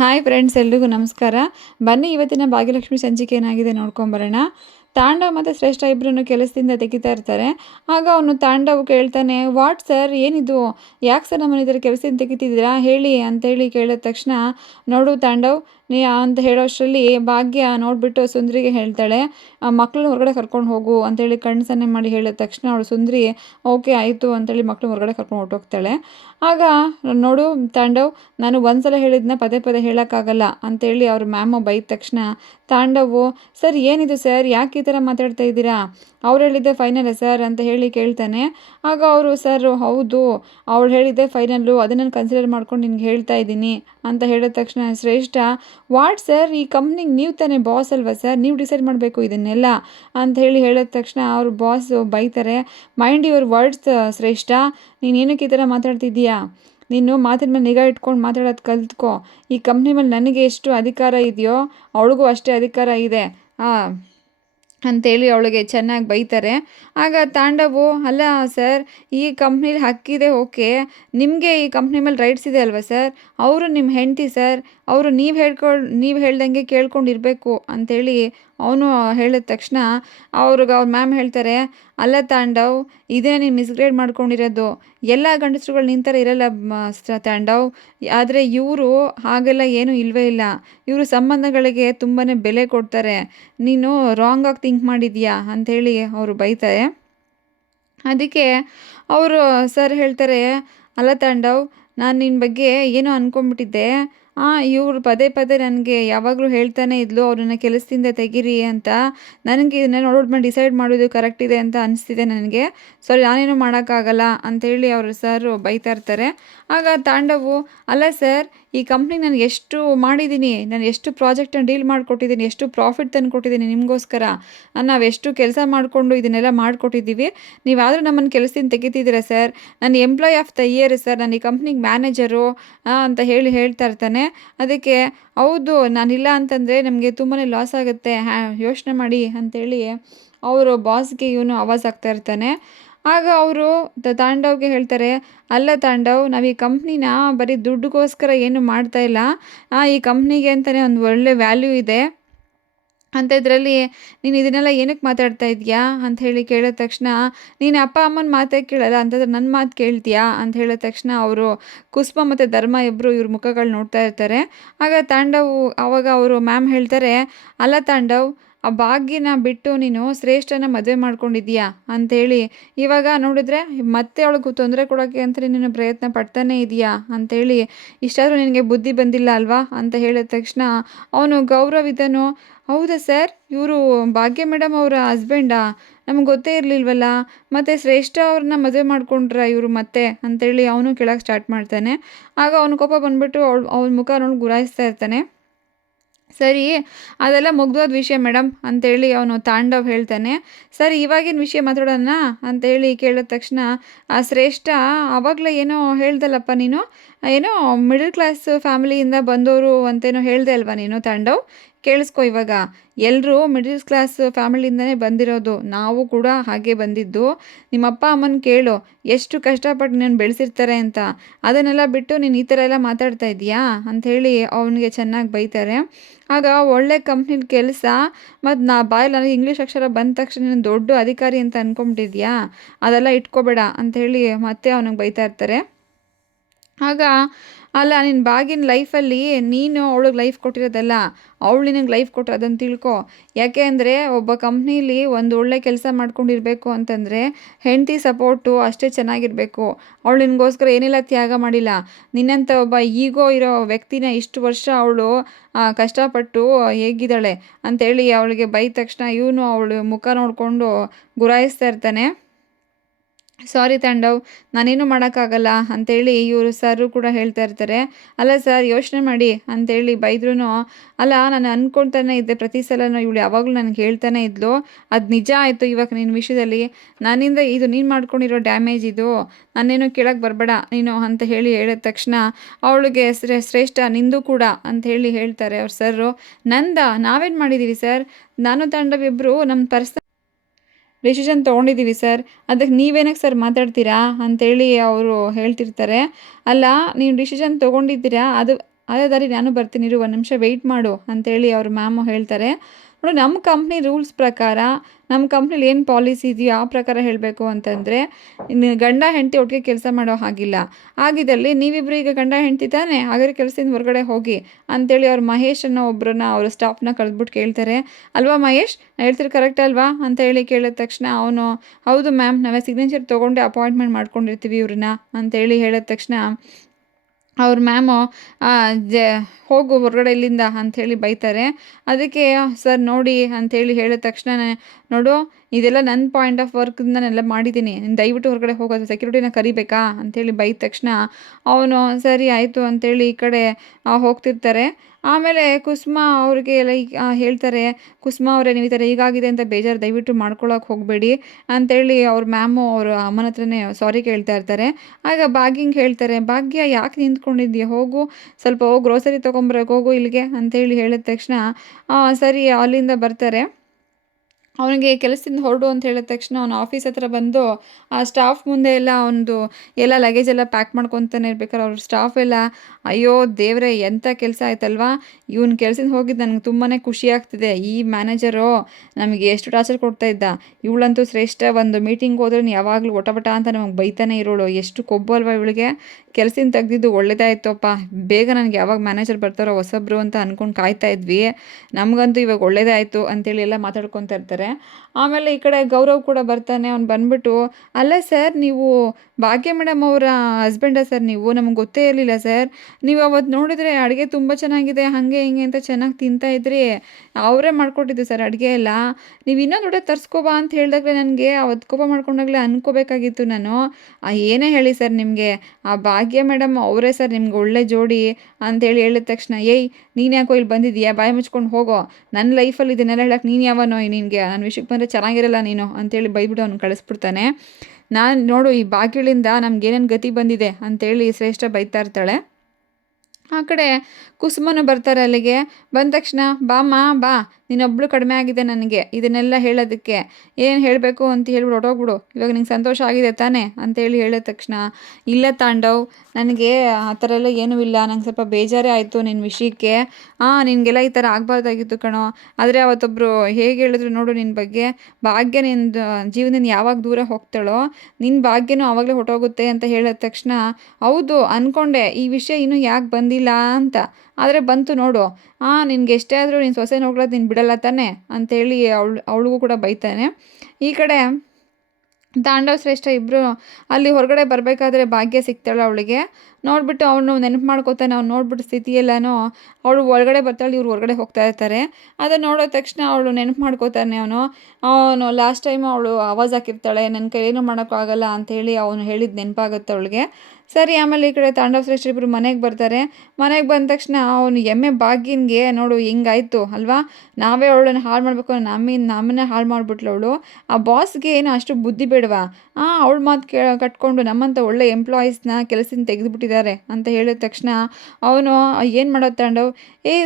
Hi friends, ಎಲ್ರಿಗೂ ನಮಸ್ಕಾರ. ಬನ್ನಿ ಇವತ್ತಿನ ಭಾಗ್ಯಲಕ್ಷ್ಮಿ ಸಂಚಿಕೆ ಏನಾಗಿದೆ ನೋಡ್ಕೊಂಬರೋಣ. ತಾಂಡವ್ ಮತ್ತು ಶ್ರೇಷ್ಠ ಇಬ್ಬರನ್ನು ಕೆಲಸದಿಂದ ತೆಗಿತಾ ಇರ್ತಾರೆ. ಆಗ ಅವನು ತಾಂಡವ್ ಕೇಳ್ತಾನೆ, ವಾಟ್ ಸರ್, ಏನಿದು, ಯಾಕೆ ಸರ್ ನಮ್ಮನ್ನು ಇದರ ಕೆಲಸದಿಂದ ತೆಗಿತಿದ್ದೀರಾ ಹೇಳಿ ಅಂತೇಳಿ ಕೇಳಿದ ತಕ್ಷಣ, ನೋಡು ತಾಂಡವ್ ನೀ ಅಂತ ಹೇಳೋಷ್ಟರಲ್ಲಿ ಭಾಗ್ಯ ನೋಡಿಬಿಟ್ಟು ಸುಂದ್ರಿಗೆ ಹೇಳ್ತಾಳೆ, ಮಕ್ಕಳನ್ನ ಹೊರಗಡೆ ಕರ್ಕೊಂಡು ಹೋಗು ಅಂತೇಳಿ ಕಣ್ಣು ಸನ್ನೆ ಮಾಡಿ ಹೇಳಿದ ತಕ್ಷಣ ಅವಳು ಸುಂದ್ರಿ ಓಕೆ ಆಯಿತು ಅಂತೇಳಿ ಮಕ್ಕಳು ಹೊರಗಡೆ ಕರ್ಕೊಂಡು ಹೊರಟೋಗ್ತಾಳೆ. ಆಗ ನೋಡು ತಾಂಡವ್, ನಾನು ಒಂದ್ಸಲ ಹೇಳಿದ್ನ ಪದೇ ಪದೇ ಹೇಳೋಕ್ಕಾಗಲ್ಲ ಅಂತೇಳಿ ಅವ್ರ ಮ್ಯಾಮು ಬೈದ ತಕ್ಷಣ ತಾಂಡವು, ಸರ್ ಏನಿದು ಸರ್, ಯಾಕೆ ಈ ಥರ ಮಾತಾಡ್ತಾ ಇದ್ದೀರಾ, ಅವ್ರು ಹೇಳಿದ್ದೆ ಫೈನಲ್ಲ ಸರ್ ಅಂತ ಹೇಳಿ ಕೇಳ್ತಾನೆ. ಆಗ ಅವರು, ಸರ್ ಹೌದು ಅವಳು ಹೇಳಿದ್ದೆ ಫೈನಲ್ಲು, ಅದನ್ನು ಕನ್ಸಿಡರ್ ಮಾಡ್ಕೊಂಡು ನಿನ್ಗೆ ಹೇಳ್ತಾ ಇದ್ದೀನಿ ಅಂತ ಹೇಳಿದ ತಕ್ಷಣ ಶ್ರೇಷ್ಠ, ವಾಟ್ ಸರ್, ಈ ಕಂಪ್ನಿಗೆ ನೀವು ತಾನೇ ಬಾಸ್ ಅಲ್ವಾ ಸರ್, ನೀವು ಡಿಸೈಡ್ ಮಾಡಬೇಕು ಇದನ್ನೆಲ್ಲ ಅಂತ ಹೇಳಿ ಹೇಳಿದ ತಕ್ಷಣ ಅವ್ರ ಬಾಸ್ ಬೈತಾರೆ, ಮೈಂಡ್ ಯುವರ್ ವರ್ಡ್ಸ್ ಶ್ರೇಷ್ಠ, ನೀನು ಏನಕ್ಕೆ ಈ ಥರ ಮಾತಾಡ್ತಿದ್ದೀಯಾ, ನೀನು ಮಾತಿನ ಮೇಲೆ ನಿಗಾ ಇಟ್ಕೊಂಡು ಮಾತಾಡೋದು ಕಲ್ತ್ಕೊ, ಈ ಕಂಪ್ನಿ ಮೇಲೆ ನನಗೆ ಎಷ್ಟು ಅಧಿಕಾರ ಇದೆಯೋ ಅವಳಿಗೂ ಅಷ್ಟೇ ಅಧಿಕಾರ ಇದೆ ಅಂತೇಳಿ ಅವಳಿಗೆ ಚೆನ್ನಾಗಿ ಬೈತಾರೆ. ಆಗ ತಾಂಡವು, ಅಲ್ಲ ಸರ್, ಈ ಕಂಪ್ನಿಲಿ ಹಕ್ಕಿದೆ ಓಕೆ, ನಿಮಗೆ ಈ ಕಂಪ್ನಿ ಮೇಲೆ ರೈಟ್ಸ್ ಇದೆ ಅಲ್ವಾ ಸರ್, ಅವರು ನಿಮ್ಮ ಹೆಂಡತಿ ಸರ್, ಅವರು ನೀವು ಹೇಳ್ದಂಗೆ ಕೇಳ್ಕೊಂಡಿರಬೇಕು ಅಂತೇಳಿ ಅವನು ಹೇಳಿದ ತಕ್ಷಣ ಅವ್ರ ಮ್ಯಾಮ್ ಹೇಳ್ತಾರೆ, ಅಲ್ಲ ತಾಂಡವ್, ಇದೇ ನೀನು ಮಿಸ್ಗೈಡ್ ಮಾಡ್ಕೊಂಡಿರೋದು, ಎಲ್ಲ ಗಂಡಸರುಗಳು ನಿಂತರ ಇರಲ್ಲ ತಾಂಡವ್, ಆದರೆ ಇವರು ಹಾಗೆಲ್ಲ ಏನೂ ಇಲ್ಲವೇ ಇಲ್ಲ, ಇವರು ಸಂಬಂಧಗಳಿಗೆ ತುಂಬಾ ಬೆಲೆ ಕೊಡ್ತಾರೆ, ನೀನು ರಾಂಗಾಗಿ ಥಿಂಕ್ ಮಾಡಿದ್ಯಾ ಅಂಥೇಳಿ ಅವರು ಬೈತಾರೆ. ಅದಕ್ಕೆ ಅವರು ಸರ್ ಹೇಳ್ತಾರೆ, ಅಲ್ಲ ತಾಂಡವ್, ನಾನು ನಿನ್ನ ಬಗ್ಗೆ ಏನೋ ಅಂದ್ಕೊಂಬಿಟ್ಟಿದ್ದೆ, ಇವರು ಪದೇ ಪದೇ ನನಗೆ ಯಾವಾಗಲೂ ಹೇಳ್ತಾನೆ ಇದ್ಲು ಅವ್ರನ್ನ ಕೆಲಸದಿಂದ ತೆಗೀರಿ ಅಂತ, ನನಗೆ ಇದನ್ನ ನೋಡ್ಬಿಟ್ಟು ಡಿಸೈಡ್ ಮಾಡೋದು ಕರೆಕ್ಟ್ ಇದೆ ಅಂತ ಅನಿಸ್ತಿದೆ ನನಗೆ, ಸಾರಿ ನಾನೇನು ಮಾಡೋಕ್ಕಾಗಲ್ಲ ಅಂಥೇಳಿ ಅವರು ಸರ್ ಬೈತಾ ಇರ್ತಾರೆ. ಆಗ ತಾಂಡವು, ಅಲ್ಲ ಸರ್, ಈ ಕಂಪ್ನಿಗೆ ನಾನು ಎಷ್ಟು ಮಾಡಿದ್ದೀನಿ, ನಾನು ಎಷ್ಟು ಪ್ರಾಜೆಕ್ಟನ್ನು ಡೀಲ್ ಮಾಡಿಕೊಟ್ಟಿದ್ದೀನಿ, ಎಷ್ಟು ಪ್ರಾಫಿಟ್ ತಂದು ಕೊಟ್ಟಿದ್ದೀನಿ ನಿಮಗೋಸ್ಕರ, ನಾವೆಷ್ಟು ಕೆಲಸ ಮಾಡಿಕೊಂಡು ಇದನ್ನೆಲ್ಲ ಮಾಡಿಕೊಟ್ಟಿದ್ದೀವಿ, ನೀವಾದರೂ ನಮ್ಮನ್ನು ಕೆಲಸದಿಂದ ತೆಗಿತಿದ್ದೀರಾ ಸರ್, ನಾನು employee of the year sir, ನಾನು ಈ ಕಂಪ್ನಿಗೆ ಮ್ಯಾನೇಜರು ಅಂತ ಹೇಳ್ತಾ ಇರ್ತಾನೆ. ಅದಕ್ಕೆ ಹೌದು, ನಾನಿಲ್ಲ ಅಂತಂದರೆ ನಮಗೆ ತುಂಬಾ ಲಾಸ್ ಆಗುತ್ತೆ, ಯೋಚನೆ ಮಾಡಿ ಅಂಥೇಳಿ ಅವರು ಬಾಸ್ಗೆ ಇವನು ಆವಾಜ್ ಆಗ್ತಾ ಇರ್ತಾನೆ. ಆಗ ಅವರು ತಾಂಡವ್ಗೆ ಹೇಳ್ತಾರೆ, ಅಲ್ಲ ತಾಂಡವ್, ನಾವು ಈ ಕಂಪ್ನಿನ ಬರೀ ದುಡ್ಡುಗೋಸ್ಕರ ಏನು ಮಾಡ್ತಾ ಇಲ್ಲ, ಈ ಕಂಪ್ನಿಗೆ ಅಂತಲೇ ಒಂದು ಒಳ್ಳೆ ವ್ಯಾಲ್ಯೂ ಇದೆ ಅಂತ ಇದರಲ್ಲಿ ನೀನು ಇದನ್ನೆಲ್ಲ ಏನಕ್ಕೆ ಮಾತಾಡ್ತಾ ಇದೆಯಾ ಅಂತ ಹೇಳಿ ಕೇಳಿದ ತಕ್ಷಣ, ನೀನು ಅಪ್ಪ ಅಮ್ಮನ ಮಾತೇ ಕೇಳಲ್ಲ ಅಂತಂದ್ರೆ ನನ್ನ ಮಾತು ಕೇಳ್ತೀಯಾ ಅಂತ ಹೇಳಿದ ತಕ್ಷಣ ಅವರು ಕುಸುಮ ಮತ್ತು ಧರ್ಮ ಇಬ್ಬರು ಇವ್ರ ಮುಖಗಳು ನೋಡ್ತಾ ಇರ್ತಾರೆ. ಆಗ ತಾಂಡವ್, ಆವಾಗ ಅವರು ಮ್ಯಾಮ್ ಹೇಳ್ತಾರೆ, ಅಲ್ಲ ತಾಂಡವ್, ಆ ಭಾಗ್ಯನ ಬಿಟ್ಟು ನೀನು ಶ್ರೇಷ್ಠನ ಮದುವೆ ಮಾಡ್ಕೊಂಡಿದ್ದೀಯಾ ಅಂಥೇಳಿ ಇವಾಗ ನೋಡಿದ್ರೆ ಮತ್ತೆ ಅವಳಿಗೆ ತೊಂದರೆ ಕೊಡೋಕ್ಕೆ ಅಂತ ನೀನು ಪ್ರಯತ್ನ ಪಡ್ತಾನೇ ಇದೆಯಾ ಅಂಥೇಳಿ, ಇಷ್ಟಾದರೂ ನಿನಗೆ ಬುದ್ಧಿ ಬಂದಿಲ್ಲ ಅಲ್ವಾ ಅಂತ ಹೇಳಿದ ತಕ್ಷಣ ಅವನು ಗೌರವಿದನು, ಹೌದಾ ಸರ್, ಇವರು ಭಾಗ್ಯ ಮೇಡಮ್ ಅವರ ಹಸ್ಬೆಂಡಾ, ನಮ್ಗೆ ಗೊತ್ತೇ ಇರಲಿಲ್ವಲ್ಲ, ಮತ್ತು ಶ್ರೇಷ್ಠ ಅವ್ರನ್ನ ಮದುವೆ ಮಾಡ್ಕೊಂಡ್ರ ಇವರು ಮತ್ತೆ ಅಂತೇಳಿ ಅವನು ಕೇಳೋಕ್ಕೆ ಸ್ಟಾರ್ಟ್ ಮಾಡ್ತಾನೆ. ಆಗ ಅವನ ಕೋಪ ಬಂದುಬಿಟ್ಟು ಅವನ ಮುಖ ನೋಡಿ ಗುರಾಯಿಸ್ತಾ ಇರ್ತಾನೆ. ಸರಿ, ಅದೆಲ್ಲ ಮುಗ್ದೋದ ವಿಷಯ ಮೇಡಮ್ ಅಂತೇಳಿ ಅವನು ತಾಂಡವ್ ಹೇಳ್ತಾನೆ. ಸರಿ, ಇವಾಗಿನ ವಿಷಯ ಮಾತಾಡೋಣ ಅಂತೇಳಿ ಕೇಳಿದ ತಕ್ಷಣ ಆ ಶ್ರೇಷ್ಠ, ಆವಾಗಲೇ ಏನೋ ಹೇಳ್ದಲ್ಲಪ್ಪ ನೀನು, ಏನೋ ಮಿಡಲ್ ಕ್ಲಾಸ್ ಫ್ಯಾಮಿಲಿಯಿಂದ ಬಂದವರು ಅಂತೇನೋ ಹೇಳ್ದೆ ಅಲ್ವಾ ನೀನು ತಾಂಡವ್, ಕೇಳಿಸ್ಕೊ ಇವಾಗ, ಎಲ್ಲರೂ ಮಿಡಲ್ ಕ್ಲಾಸ್ ಫ್ಯಾಮಿಲಿಯಿಂದನೇ ಬಂದಿರೋದು, ನಾವು ಕೂಡ ಹಾಗೆ ಬಂದಿದ್ದು, ನಿಮ್ಮಪ್ಪ ಅಮ್ಮನ ಕೇಳು ಎಷ್ಟು ಕಷ್ಟಪಟ್ಟು ನೀನು ಬೆಳೆಸಿರ್ತಾರೆ ಅಂತ, ಅದನ್ನೆಲ್ಲ ಬಿಟ್ಟು ನೀನು ಈ ಥರ ಎಲ್ಲ ಮಾತಾಡ್ತಾ ಇದೀಯಾ ಅಂಥೇಳಿ ಅವನಿಗೆ ಚೆನ್ನಾಗಿ ಬೈತಾರೆ. ಆಗ ಒಳ್ಳೆ ಕಂಪ್ನಿಲಿ ಕೆಲಸ, ಮತ್ತು ಬಾಯಲ್ಲಿ ನನಗೆ ಇಂಗ್ಲೀಷ್ ಅಕ್ಷರ ಬಂದ ತಕ್ಷಣ ನೀನು ದೊಡ್ಡ ಅಧಿಕಾರಿ ಅಂತ ಅಂದ್ಕೊಂಬಿಟ್ಟಿದ್ಯಾ, ಅದೆಲ್ಲ ಇಟ್ಕೋಬೇಡ ಅಂಥೇಳಿ ಮತ್ತೆ ಅವನಿಗೆ ಬೈತಾ ಇರ್ತಾರೆ. ಆಗ ಅಲ್ಲ, ನಿನ್ನ ಬಾಗಿನ ಲೈಫಲ್ಲಿ ನೀನು ಅವಳಿಗೆ ಲೈಫ್ ಕೊಟ್ಟಿರೋದಲ್ಲ, ಅವಳು ನಿನಗೆ ಲೈಫ್ ಕೊಟ್ಟರು, ಅದನ್ನು ತಿಳ್ಕೊ. ಯಾಕೆ ಅಂದರೆ ಒಬ್ಬ ಕಂಪ್ನೀಲಿ ಒಂದು ಒಳ್ಳೆ ಕೆಲಸ ಮಾಡ್ಕೊಂಡಿರಬೇಕು ಅಂತಂದರೆ ಹೆಂಡತಿ ಸಪೋರ್ಟು ಅಷ್ಟೇ ಚೆನ್ನಾಗಿರಬೇಕು. ಅವಳು ನಿನಗೋಸ್ಕರ ಏನೆಲ್ಲ ತ್ಯಾಗ ಮಾಡಿಲ್ಲ, ನಿನ್ನಂಥ ಒಬ್ಬ ಈಗೋ ಇರೋ ವ್ಯಕ್ತಿನ ಇಷ್ಟು ವರ್ಷ ಅವಳು ಕಷ್ಟಪಟ್ಟು ಹೇಗಿದ್ದಾಳೆ ಅಂಥೇಳಿ ಅವಳಿಗೆ ಬೈದ ತಕ್ಷಣ ಇವನು ಅವಳು ಮುಖ ನೋಡಿಕೊಂಡು ಗುರಾಯಿಸ್ತಾ ಇರ್ತಾನೆ. ಸಾರಿ ತಾಂಡವ್, ನಾನೇನು ಮಾಡೋಕ್ಕಾಗಲ್ಲ ಅಂಥೇಳಿ ಇವರು ಸರು ಕೂಡ ಹೇಳ್ತಾ ಇರ್ತಾರೆ. ಅಲ್ಲ ಸರ್, ಯೋಚನೆ ಮಾಡಿ ಅಂಥೇಳಿ ಬೈದ್ರೂ, ಅಲ್ಲ ನಾನು ಅಂದ್ಕೊಳ್ತಾನೆ ಇದ್ದೆ ಪ್ರತಿ ಸಲನೂ ಇವಳು ಯಾವಾಗಲೂ ನನಗೆ ಹೇಳ್ತಾನೆ ಇದ್ಲು, ಅದು ನಿಜ ಆಯಿತು ಇವಾಗ ನಿನ್ನ ವಿಷಯದಲ್ಲಿ, ನನ್ನಿಂದ ಇದು ನೀನು ಮಾಡ್ಕೊಂಡಿರೋ ಡ್ಯಾಮೇಜ್ ಇದು, ನಾನೇನು ಕೇಳೋಕ್ಕೆ ಬರಬೇಡ ನೀನು ಅಂತ ಹೇಳಿದ ತಕ್ಷಣ ಅವಳಿಗೆ ಶ್ರೇಷ್ಠ ನಿಂದು ಕೂಡ ಅಂಥೇಳಿ ಹೇಳ್ತಾರೆ ಅವ್ರು ಸರ್ರು. ನಾವೇನು ಮಾಡಿದ್ದೀವಿ ಸರ್, ನಾನು ತಾಂಡವ್ ಇಬ್ಬರು ನಮ್ಮ ಪರ್ಸನಲ್ ಡಿಸಿಷನ್ ತೊಗೊಂಡಿದ್ದೀವಿ ಸರ್, ಅದಕ್ಕೆ ನೀವೇನಕ್ಕೆ ಸರ್ ಮಾತಾಡ್ತೀರಾ ಅಂತೇಳಿ ಅವರು ಹೇಳ್ತಿರ್ತಾರೆ. ಅಲ್ಲ, ನೀವು ಡಿಸಿಷನ್ ತೊಗೊಂಡಿದ್ದೀರಾ, ಅದೇ ದಾರಿ ನಾನು ಬರ್ತೀನಿ ಇರು, ಒಂದು ನಿಮಿಷ ವೆಯ್ಟ್ ಮಾಡು ಅಂತೇಳಿ ಅವ್ರ ಮ್ಯಾಮು ಹೇಳ್ತಾರೆ. ನೋಡಿ, ನಮ್ಮ ಕಂಪ್ನಿ ರೂಲ್ಸ್ ಪ್ರಕಾರ, ನಮ್ಮ ಕಂಪ್ನಿಲಿ ಏನು ಪಾಲಿಸಿ ಇದೆಯೋ ಆ ಪ್ರಕಾರ ಹೇಳಬೇಕು ಅಂತಂದರೆ, ಇನ್ನು ಗಂಡ ಹೆಂಡತಿ ಒಟ್ಟಿಗೆ ಕೆಲಸ ಮಾಡೋ ಹಾಗಿಲ್ಲ. ಆಗಿದ್ದಲ್ಲಿ ನೀವಿಬ್ಬರು ಈಗ ಗಂಡ ಹೆಂಡತಿ ತಾನೇ, ಹಾಗಾದ್ರೆ ಕೆಲಸದಿಂದ ಹೊರಗಡೆ ಹೋಗಿ ಅಂತೇಳಿ ಅವ್ರು ಮಹೇಶ್ ಅನ್ನೋ ಒಬ್ಬರನ್ನ ಅವ್ರ ಸ್ಟಾಫ್ನ ಕರೆದ್ಬಿಟ್ಟು ಕೇಳ್ತಾರೆ. ಅಲ್ವಾ ಮಹೇಶ್, ನಾನು ಹೇಳ್ತಿರೋ ಕರೆಕ್ಟ್ ಅಲ್ವಾ ಅಂತೇಳಿ ಕೇಳಿದ ತಕ್ಷಣ ಅವನು, ಹೌದು ಮ್ಯಾಮ್, ನಾವೇ ಸಿಗ್ನೇಚರ್ ತೊಗೊಂಡು ಅಪಾಯಿಂಟ್ಮೆಂಟ್ ಮಾಡ್ಕೊಂಡಿರ್ತೀವಿ ಇವ್ರನ್ನ ಅಂತೇಳಿ ಹೇಳಿದ ತಕ್ಷಣ ಅವ್ರ ಮ್ಯಾಮು ಜ ಹೋಗು ಹೊರಗಡೆ ಇಲ್ಲಿಂದ ಅಂಥೇಳಿ ಬೈತಾರೆ. ಅದಕ್ಕೆ ಸರ್ ನೋಡಿ ಅಂಥೇಳಿ ಹೇಳಿದ ತಕ್ಷಣವೇ, ನೋಡು ಇದೆಲ್ಲ ನನ್ನ ಪಾಯಿಂಟ್ ಆಫ್ ವರ್ಕಿಂದ ನಾನೆಲ್ಲ ಮಾಡಿದ್ದೀನಿ, ನೀನು ದಯವಿಟ್ಟು ಹೊರಗಡೆ ಹೋಗೋದು, ಸೆಕ್ಯೂರಿಟಿನ ಕರಿಬೇಕಾ ಅಂಥೇಳಿ ಬೈದ ತಕ್ಷಣ ಅವನು ಸರಿ ಆಯಿತು ಅಂಥೇಳಿ ಈ ಕಡೆ ಹೋಗ್ತಿರ್ತಾರೆ. ಆಮೇಲೆ ಕುಸುಮಾ ಅವ್ರಿಗೆ ಎಲ್ಲ ಹೇಳ್ತಾರೆ, ಕುಸುಮಾ ಅವರೇ, ನೀವು ಈ ಥರ ಹೀಗಾಗಿದೆ ಅಂತ ಬೇಜಾರು ದಯವಿಟ್ಟು ಮಾಡ್ಕೊಳಕ್ಕೆ ಹೋಗಬೇಡಿ ಅಂತೇಳಿ ಅವ್ರ ಮ್ಯಾಮು ಅವ್ರ ಅಮ್ಮನ ಹತ್ರನೇ ಸಾರಿ ಕೇಳ್ತಾ ಇರ್ತಾರೆ. ಆಗ ಭಾಗ್ಯಂಗೆ ಹೇಳ್ತಾರೆ, ಭಾಗ್ಯ ಯಾಕೆ ನಿಂತ್ಕೊಂಡಿದ್ದೀಯ, ಹೋಗು ಸ್ವಲ್ಪ ಹೋಗಿ ಗ್ರೋಸರಿ ತೊಗೊಂಬರಕ್ಕೆ ಹೋಗು ಇಲ್ಲಿಗೆ ಅಂತೇಳಿ ಹೇಳಿದ ತಕ್ಷಣ ಸರಿ ಅಲ್ಲಿಂದ ಬರ್ತಾರೆ. ಅವನಿಗೆ ಕೆಲಸದಿಂದ ಹೊರಡು ಅಂತ ಹೇಳಿದ ತಕ್ಷಣ ಅವನು ಆಫೀಸ್ ಹತ್ರ ಬಂದು ಆ ಸ್ಟಾಫ್ ಮುಂದೆ ಎಲ್ಲ ಅವನದು ಎಲ್ಲ ಲಗೇಜ್ ಎಲ್ಲ ಪ್ಯಾಕ್ ಮಾಡ್ಕೊತಾನೆ ಇರ್ಬೇಕಾದ್ರೆ ಅವ್ರ ಸ್ಟಾಫ್ ಎಲ್ಲ, ಅಯ್ಯೋ ದೇವ್ರೆ, ಎಂಥ ಕೆಲಸ ಆಯ್ತಲ್ವಾ, ಇವ್ನ ಕೆಲಸದಿಂದ ಹೋಗಿದ್ದು ನನಗೆ ತುಂಬಾ ಖುಷಿ ಆಗ್ತಿದೆ. ಈ ಮ್ಯಾನೇಜರು ನಮಗೆ ಎಷ್ಟು ಟಾರ್ಚರ್ ಕೊಡ್ತಾ ಇದ್ದ, ಇವಳಂತೂ ಶ್ರೇಷ್ಠ, ಒಂದು ಮೀಟಿಂಗ್ ಹೋದ್ರೆ ಯಾವಾಗಲೂ ಒಟಪಟ ಅಂತ ನಮಗೆ ಬೈತಾನೆ ಇರೋಳು, ಎಷ್ಟು ಕೊಬ್ಬು ಅಲ್ವಾ ಇವಳಿಗೆ, ಕೆಲಸದಿಂದ ತೆಗ್ದಿದ್ದು ಒಳ್ಳೇದಾಯ್ತಪ್ಪ, ಬೇಗ ನನಗೆ ಯಾವಾಗ ಮ್ಯಾನೇಜರ್ ಬರ್ತಾರೋ ಹೊಸಬ್ರು ಅಂತ ಅಂದ್ಕೊಂಡು ಕಾಯ್ತಾ ಇದ್ವಿ, ನಮಗಂತೂ ಇವಾಗ ಒಳ್ಳೇದೇ ಆಯಿತು ಅಂತೇಳಿ ಎಲ್ಲ ಮಾತಾಡ್ಕೊತಾ ಇರ್ತಾರೆ. ಆಮೇಲೆ ಈ ಕಡೆ ಗೌರವ್ ಕೂಡ ಬರ್ತಾನೆ. ಅವ್ನು ಬಂದ್ಬಿಟ್ಟು, ಅಲ್ಲ ಸರ್, ನೀವು ಭಾಗ್ಯ ಮೇಡಮ್ ಅವರ ಹಸ್ಬೆಂಡಾ ಸರ್ ನೀವು, ನಮಗೆ ಗೊತ್ತೇ ಇರಲಿಲ್ಲ ಸರ್, ನೀವು ಅವತ್ತು ನೋಡಿದರೆ ಅಡುಗೆ ತುಂಬ ಚೆನ್ನಾಗಿದೆ ಹಾಗೆ ಹಿಂಗೆ ಅಂತ ಚೆನ್ನಾಗಿ ತಿಂತಾ ಇದ್ರಿ, ಅವರೇ ಮಾಡಿಕೊಟ್ಟಿದ್ದು ಸರ್ ಅಡುಗೆ ಎಲ್ಲ, ನೀವು ಇನ್ನೊಂದು ಒಡೆ ತರಿಸ್ಕೋಬಾ ಅಂತ ಹೇಳಿದಾಗಲೇ ನನಗೆ ಅವತ್ತು ಕೋಪ ಮಾಡ್ಕೊಂಡಾಗಲೇ ಅನ್ಕೋಬೇಕಾಗಿತ್ತು ನಾನು, ಏನೇ ಹೇಳಿ ಸರ್ ನಿಮಗೆ, ಆ ಭಾಗ್ಯ ಮೇಡಮ್ ಅವರೇ ಸರ್ ನಿಮ್ಗೆ ಒಳ್ಳೆ ಜೋಡಿ ಅಂತೇಳಿ ಹೇಳಿದ ತಕ್ಷಣ, ಏಯ್ ನೀನು ಯಾಕೋ ಇಲ್ಲಿ ಬಂದಿದ್ದೀಯಾ, ಬಾಯಿ ಮುಚ್ಕೊಂಡು ಹೋಗೋ, ನನ್ನ ಲೈಫಲ್ಲಿ ಇದನ್ನೆಲ್ಲ ಹೇಳಕ್ಕೆ ನೀನು ಯಾವನೋ, ನಿನಗೆ ನನ್ನ ವಿಷಯಕ್ಕೆ ಬಂದರೆ ಚೆನ್ನಾಗಿರಲ್ಲ ನೀನು ಅಂತೇಳಿ ಬೈದ್ಬಿಟ್ಟು ಅವ್ನು ಕಳಿಸ್ಬಿಡ್ತಾನೆ. ನಾನು ನೋಡು, ಈ ಬಾಗಿಲಿಂದ ನಮ್ಗೇನೇನು ಗತಿ ಬಂದಿದೆ ಅಂತೇಳಿ ಶ್ರೇಷ್ಠ ಬೈತಾ ಇರ್ತಾಳೆ. ಆ ಕಡೆ ಕುಸುಮನು ಬರ್ತಾರೆ ಅಲ್ಲಿಗೆ. ಬಂದ ತಕ್ಷಣ, ಬಾಮ್ಮ ಬಾ, ನೀನೊಬ್ಬಳು ಕಡಿಮೆ ಆಗಿದೆ ನನಗೆ ಇದನ್ನೆಲ್ಲ ಹೇಳೋದಕ್ಕೆ, ಏನು ಹೇಳಬೇಕು ಅಂತ ಹೇಳ್ಬಿಡು ಹೊಟ್ಟೋಗ್ಬಿಡು, ಇವಾಗ ನಿಂಗೆ ಸಂತೋಷ ಆಗಿದೆ ತಾನೇ ಅಂತೇಳಿ ಹೇಳಿದ ತಕ್ಷಣ, ಇಲ್ಲ ತಾಂಡವ್, ನನಗೆ ಆ ಥರ ಎಲ್ಲ ಏನೂ ಇಲ್ಲ, ನಂಗೆ ಸ್ವಲ್ಪ ಬೇಜಾರೇ ಆಯಿತು ನಿನ್ನ ವಿಷಯಕ್ಕೆ, ನಿನಗೆಲ್ಲ ಈ ಥರ ಆಗಬಾರ್ದಾಗಿತ್ತು ಕಣೋ, ಆದರೆ ಅವತ್ತೊಬ್ಬರು ಹೇಗೆ ಹೇಳಿದ್ರು ನೋಡು ನಿನ್ನ ಬಗ್ಗೆ, ಭಾಗ್ಯ ನಿನ್ನ ಜೀವನದಿಂದ ಯಾವಾಗ ದೂರ ಹೋಗ್ತಾಳೋ ನಿನ್ನ ಭಾಗ್ಯನೂ ಆವಾಗಲೇ ಹೊಟ್ಟೋಗುತ್ತೆ ಅಂತ ಹೇಳಿದ ತಕ್ಷಣ, ಹೌದು ಅಂದ್ಕೊಂಡೆ ಈ ವಿಷಯ ಇನ್ನೂ ಯಾಕೆ ಬಂದಿಲ್ಲ ಅಂತ, ಆದರೆ ಬಂತು ನೋಡು, ನಿನಗೆ ಎಷ್ಟೇ ಆದರೂ ನೀನು ಸೊಸೆ ಹೋಗ್ಲೋದು ನೀನು ಬಿಡಲ್ಲ ತಾನೆ ಅಂಥೇಳಿ ಅವಳಿಗೂ ಕೂಡ ಬೈತಾನೆ. ಈ ಕಡೆ ತಾಂಡವ್ ಶ್ರೇಷ್ಠ ಇಬ್ಬರು ಅಲ್ಲಿ ಹೊರಗಡೆ ಬರಬೇಕಾದ್ರೆ ಭಾಗ್ಯ ಸಿಗ್ತಾಳೆ ಅವಳಿಗೆ. ನೋಡಿಬಿಟ್ಟು ಅವನು ನೆನಪು ಮಾಡ್ಕೋತಾನೆ. ಅವ್ನು ನೋಡ್ಬಿಟ್ಟು ಸ್ಥಿತಿ ಎಲ್ಲನೂ, ಅವಳು ಒಳಗಡೆ ಬರ್ತಾಳೆ, ಇವ್ರು ಹೊರಗಡೆ ಹೋಗ್ತಾ ಇರ್ತಾರೆ. ಅದನ್ನು ನೋಡಿದ ತಕ್ಷಣ ಅವಳು ನೆನಪು ಮಾಡ್ಕೋತಾನೆ. ಅವನು ಲಾಸ್ಟ್ ಟೈಮ್ ಅವಳು ಆವಾಜ್ ಹಾಕಿರ್ತಾಳೆ, ನನ್ನ ಕೈಲೇನೂ ಮಾಡೋಕ್ಕಾಗಲ್ಲ ಅಂಥೇಳಿ ಅವನು ಹೇಳಿದ್ದು ನೆನಪಾಗುತ್ತೆ ಅವಳಿಗೆ. ಸರಿ, ಆಮೇಲೆ ಈ ಕಡೆ ತಾಂಡವ್ ಶ್ರೇಷ್ಠ ಇಬ್ಬರು ಮನೆಗೆ ಬರ್ತಾರೆ. ಮನೆಗೆ ಬಂದ ತಕ್ಷಣ ಅವನು ಎಮ್ಮೆ ಭಾಗ್ಯನ್ಗೆ, ನೋಡು ಹಿಂಗಾಯ್ತು ಅಲ್ವಾ, ನಾವೇ ಅವಳನ್ನು ಹಾಳು ಮಾಡಬೇಕು, ನಮ್ಮನ್ನೇ ಹಾಳು ಮಾಡಿಬಿಟ್ಲು ಅವಳು, ಆ ಬಾಸ್ಗೆ ಏನು ಅಷ್ಟು ಬುದ್ಧಿ ಬೇಡವಾ, ಅವಳ ಮಾತು ಕಟ್ಕೊಂಡು ನಮ್ಮಂಥ ಒಳ್ಳೆ ಎಂಪ್ಲಾಯೀಸ್ನ ಕೆಲಸದಿಂದ ತೆಗೆದುಬಿಟ್ಟಿದ್ದಾರೆ ಅಂತ ಹೇಳಿದ ತಕ್ಷಣ ಅವನು, ಏನು ಮಾಡೋದು ತಾಂಡವ್,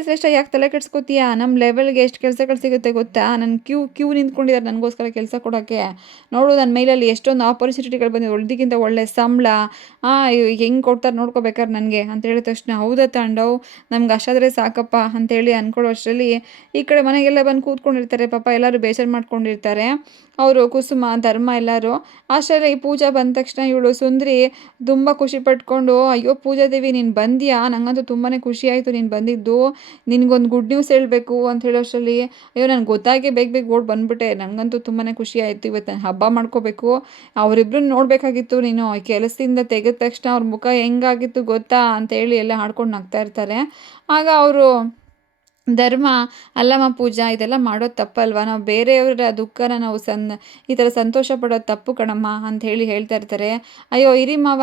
ಶ್ರೇಷ್ಠ ಯಾಕೆ ತಲೆ ಕೆಡ್ಸ್ಕೊತೀಯಾ, ನಮ್ಮ ಲೆವೆಲ್ಗೆ ಎಷ್ಟು ಕೆಲಸಗಳು ಸಿಗುತ್ತೆ ಗೊತ್ತಾ, ನನ್ನ ಕ್ಯೂ ನಿಂತ್ಕೊಂಡಿದ್ದಾರೆ ನನಗೋಸ್ಕರ ಕೆಲಸ ಕೊಡೋಕ್ಕೆ, ನೋಡು ನನ್ನ ಮೇಲಲ್ಲಿ ಎಷ್ಟೊಂದು ಆಪರ್ಚುನಿಟಿಗಳು ಬಂದಿದೆ, ಒಳ್ದಿಗಿಂತ ಒಳ್ಳೆ ಸಂಬಳ, ಹೆಂಗೆ ಕೊಡ್ತಾರೆ ನೋಡ್ಕೋಬೇಕಾದ್ರೆ ನನಗೆ ಅಂತ ಹೇಳಿದ ತಕ್ಷಣ, ಹೌದಾ ತಾಂಡವ್, ನಮ್ಗೆ ಅಷ್ಟಾದರೆ ಸಾಕಪ್ಪ ಅಂತೇಳಿ ಅಂದ್ಕೊಳ್ಳೋ ಅಷ್ಟರಲ್ಲಿ ಈ ಕಡೆ ಮನೆಗೆಲ್ಲ ಬಂದು ಕೂತ್ಕೊಂಡಿರ್ತಾರೆ. ಪಾಪ ಎಲ್ಲರೂ ಬೇಜಾರು ಮಾಡ್ಕೊಂಡಿರ್ತಾರೆ, ಅವರು ಕುಸುಮ ಧರ್ಮ ಎಲ್ಲರೂ. ಅಷ್ಟರಲ್ಲಿ ಈ ಪೂಜಾ ಬಂದ ತಕ್ಷಣ ಇವಳು ಸುಂದ್ರಿ ತುಂಬ ಖುಷಿ ಪಟ್ಕೊಂಡು, ಅಯ್ಯೋ ಪೂಜಾದೇವಿ ನೀನು ಬಂದ್ಯಾ, ನನಗಂತೂ ತುಂಬಾ ಖುಷಿ ಆಯಿತು ನೀನು ಬಂದಿದ್ದು, ನಿನಗೊಂದು ಗುಡ್ ನ್ಯೂಸ್ ಹೇಳಬೇಕು ಅಂತ ಹೇಳೋಷ್ಟರಲ್ಲಿ, ಅಯ್ಯೋ ನನಗೆ ಗೊತ್ತಾಗೆ ಬೇಗ ಓಡಿ ಬಂದುಬಿಟ್ಟೆ, ನನಗಂತೂ ತುಂಬಾ ಖುಷಿ ಆಯಿತು, ಇವತ್ತು ನಾನು ಹಬ್ಬ ಮಾಡ್ಕೋಬೇಕು, ಅವರಿಬ್ಬರನ್ನ ನೋಡಬೇಕಾಗಿತ್ತು, ನೀನು ಕೆಲಸದಿಂದ ತೆಗೆದ ತಕ್ಷಣ ಅವ್ರ ಮುಖ ಹೆಂಗಾಗಿತ್ತು ಗೊತ್ತಾ ಅಂತೇಳಿ ಎಲ್ಲ ಹಾಡ್ಕೊಂಡು ನಗ್ತಾ ಇರ್ತಾರೆ. ಆಗ ಅವರು ಧರ್ಮ, ಅಲ್ಲಮ್ಮ ಪೂಜಾ, ಇದೆಲ್ಲ ಮಾಡೋದು ತಪ್ಪಲ್ವಾ, ನಾವು ಬೇರೆಯವರ ದುಃಖನ ನಾವು ಈ ಥರ ಸಂತೋಷ ಪಡೋದು ತಪ್ಪು ಕಣಮ್ಮ ಅಂತ ಹೇಳ್ತಾ ಇರ್ತಾರೆ. ಅಯ್ಯೋ ಇರಿ ಮಾವ,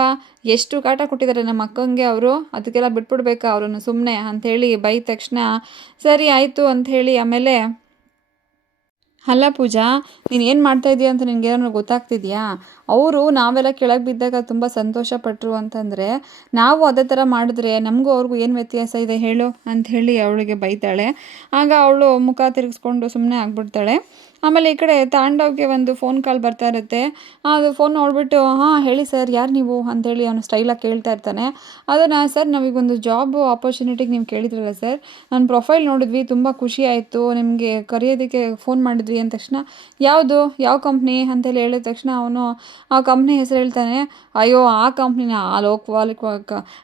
ಎಷ್ಟು ಕಾಟ ಕೊಟ್ಟಿದ್ದಾರೆ ನಮ್ಮ ಅಕ್ಕಂಗೆ ಅವರು, ಅದಕ್ಕೆಲ್ಲ ಬಿಟ್ಬಿಡ್ಬೇಕಾ ಅವರನ್ನು ಸುಮ್ಮನೆ ಅಂಥೇಳಿ ಬೈದ ತಕ್ಷಣ, ಸರಿ ಆಯಿತು ಅಂಥೇಳಿ ಆಮೇಲೆ, ಅಲ್ಲ ಪೂಜಾ, ನೀನು ಏನು ಮಾಡ್ತಾಯಿದ್ದೀಯ ಅಂತ ನಿನಗೆ ಏನಾದ್ರು ಗೊತ್ತಾಗ್ತಿದೆಯಾ, ಅವರು ನಾವೆಲ್ಲ ಕೆಳಗೆ ಬಿದ್ದಾಗ ತುಂಬ ಸಂತೋಷಪಟ್ಟರು ಅಂತಂದರೆ, ನಾವು ಅದೇ ಥರ ಮಾಡಿದ್ರೆ ನಮಗೂ ಅವ್ರಿಗೂ ಏನು ವ್ಯತ್ಯಾಸ ಇದೆ ಹೇಳು ಅಂಥೇಳಿ ಅವಳಿಗೆ ಬೈತಾಳೆ. ಆಗ ಅವಳು ಮುಖ ತಿರುಗಿಸ್ಕೊಂಡು ಸುಮ್ಮನೆ ಆಗ್ಬಿಡ್ತಾಳೆ. ಆಮೇಲೆ ಈ ಕಡೆ ತಾಂಡವ್ಗೆ ಒಂದು ಫೋನ್ ಕಾಲ್ ಬರ್ತಾ ಇರುತ್ತೆ. ಅದು ಫೋನ್ ನೋಡಿಬಿಟ್ಟು, ಹಾಂ ಹೇಳಿ ಸರ್, ಯಾರು ನೀವು ಅಂಥೇಳಿ ಅವನು ಸ್ಟೈಲಾಗಿ ಕೇಳ್ತಾ ಇರ್ತಾನೆ. ಅದನ್ನು, ಸರ್ ನಾವೀಗೊಂದು ಜಾಬ್ ಆಪರ್ಚುನಿಟಿಗೆ ನೀವು ಕೇಳಿದ್ರಲ್ಲ ಸರ್, ನನ್ನ ಪ್ರೊಫೈಲ್ ನೋಡಿದ್ವಿ, ತುಂಬ ಖುಷಿ ಆಯಿತು, ನಿಮಗೆ ಕರೆಯೋದಕ್ಕೆ ಫೋನ್ ಮಾಡಿದ್ವಿ ಅಂದ ತಕ್ಷಣ, ಯಾವುದು ಯಾವ ಕಂಪ್ನಿ ಅಂತೇಳಿ ಹೇಳಿದ ತಕ್ಷಣ ಅವನು ಆ ಕಂಪ್ನಿ ಹೆಸರು ಹೇಳ್ತಾನೆ. ಅಯ್ಯೋ ಆ ಕಂಪ್ನಿನ, ಆ ಲೋ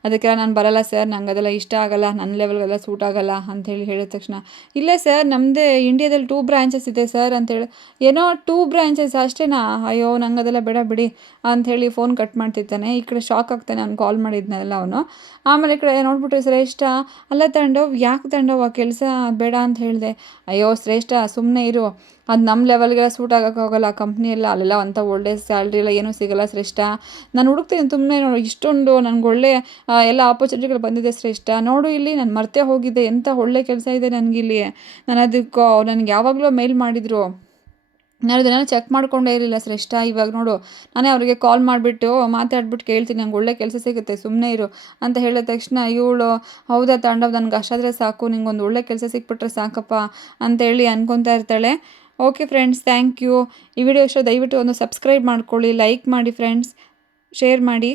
ಅದಕ್ಕೆಲ್ಲ ನಾನು ಬರಲ್ಲ ಸರ್, ನಂಗೆ ಅದೆಲ್ಲ ಇಷ್ಟ ಆಗಲ್ಲ, ನನ್ನ ಲೆವೆಲ್ಗೆಲ್ಲ ಸೂಟ್ ಆಗಲ್ಲ ಅಂಥೇಳಿ ಹೇಳಿದ ತಕ್ಷಣ, ಇಲ್ಲೇ ಸರ್ ನಮ್ಮದೇ ಇಂಡಿಯಾದಲ್ಲಿ 2 ಬ್ರಾಂಚಸ್ ಇದೆ ಸರ್ ಅಂತೇಳಿ. ಏನೋ 2 ಬ್ರಾಂಚಸ್ ಅಷ್ಟೇನಾ? ಅಯ್ಯೋ ನಂಗೆ ಅದೆಲ್ಲ ಬೇಡ ಬಿಡಿ ಅಂಥೇಳಿ ಫೋನ್ ಕಟ್ ಮಾಡ್ತಿರ್ತಾನೆ. ಈ ಕಡೆ ಶಾಕ್ ಆಗ್ತಾನೆ, ಅವ್ನು ಕಾಲ್ ಮಾಡಿದ್ನಲ್ಲ ಅವನು. ಆಮೇಲೆ ಈ ಕಡೆ ನೋಡ್ಬಿಟ್ಟು, ಶ್ರೇಷ್ಠ, ಅಲ್ಲ ತಾಂಡವ್, ಯಾಕೆ ತಾಂಡವ್ ಆ ಕೆಲಸ ಬೇಡ ಅಂತ ಹೇಳಿದೆ? ಅಯ್ಯೋ ಶ್ರೇಷ್ಠ ಸುಮ್ಮನೆ ಇರು, ಅದು ನಮ್ಮ ಲೆವೆಲ್ಗೆಲ್ಲ ಸೂಟ್ ಆಗೋಕ್ಕಾಗಲ್ಲ, ಆ ಕಂಪ್ನಿ ಎಲ್ಲ, ಅಲ್ಲೆಲ್ಲ ಅಂಥ ಒಳ್ಳೆ ಸ್ಯಾಲ್ರಿ ಎಲ್ಲ ಏನೂ ಸಿಗೋಲ್ಲ ಶ್ರೇಷ್ಠ. ನಾನು ಹುಡುಕ್ತೀನಿ ಸುಮ್ಮನೆ, ನೋಡು ಇಷ್ಟೊಂದು ನನಗೆ ಒಳ್ಳೆ ಎಲ್ಲ ಆಪರ್ಚುನಿಟಿಗಳು ಬಂದಿದೆ ಶ್ರೇಷ್ಠ, ನೋಡು ಇಲ್ಲಿ ನಾನು ಮರ್ತೇ ಹೋಗಿದ್ದೆ, ಎಂಥ ಒಳ್ಳೆ ಕೆಲಸ ಇದೆ ನನಗಿಲ್ಲಿ, ನಾನು ಅದಕ್ಕೆ ನನಗೆ ಯಾವಾಗಲೂ ಮೇಲ್ ಮಾಡಿದರು, ನಾನು ಅದನ್ನೆಲ್ಲ ಚೆಕ್ ಮಾಡ್ಕೊಂಡೇ ಇರಲಿಲ್ಲ ಶ್ರೇಷ್ಠ, ಇವಾಗ ನೋಡು ನಾನೇ ಅವರಿಗೆ ಕಾಲ್ ಮಾಡಿಬಿಟ್ಟು ಮಾತಾಡ್ಬಿಟ್ಟು ಕೇಳ್ತೀನಿ, ನಂಗೆ ಒಳ್ಳೆ ಕೆಲಸ ಸಿಗುತ್ತೆ, ಸುಮ್ಮನೆ ಇರು ಅಂತ ಹೇಳಿದ ತಕ್ಷಣ ಇವಳು, ಹೌದಾ ತಾಂಡವ್, ನನಗೆ ಅಷ್ಟಾದರೆ ಸಾಕು, ನಿಂಗೊಂದು ಒಳ್ಳೆ ಕೆಲಸ ಸಿಕ್ಬಿಟ್ರೆ ಸಾಕಪ್ಪ ಅಂತೇಳಿ ಅನ್ಕೊತಾ ಇರ್ತಾಳೆ. Okay friends, thank you. ಈ ವಿಡಿಯೋ ಇಷ್ಟ ದಯವಿಟ್ಟು ಒಂದು ಸಬ್ಸ್ಕ್ರೈಬ್ ಮಾಡ್ಕೊಳ್ಳಿ, ಲೈಕ್ ಮಾಡಿ ಫ್ರೆಂಡ್ಸ್, ಶೇರ್ ಮಾಡಿ.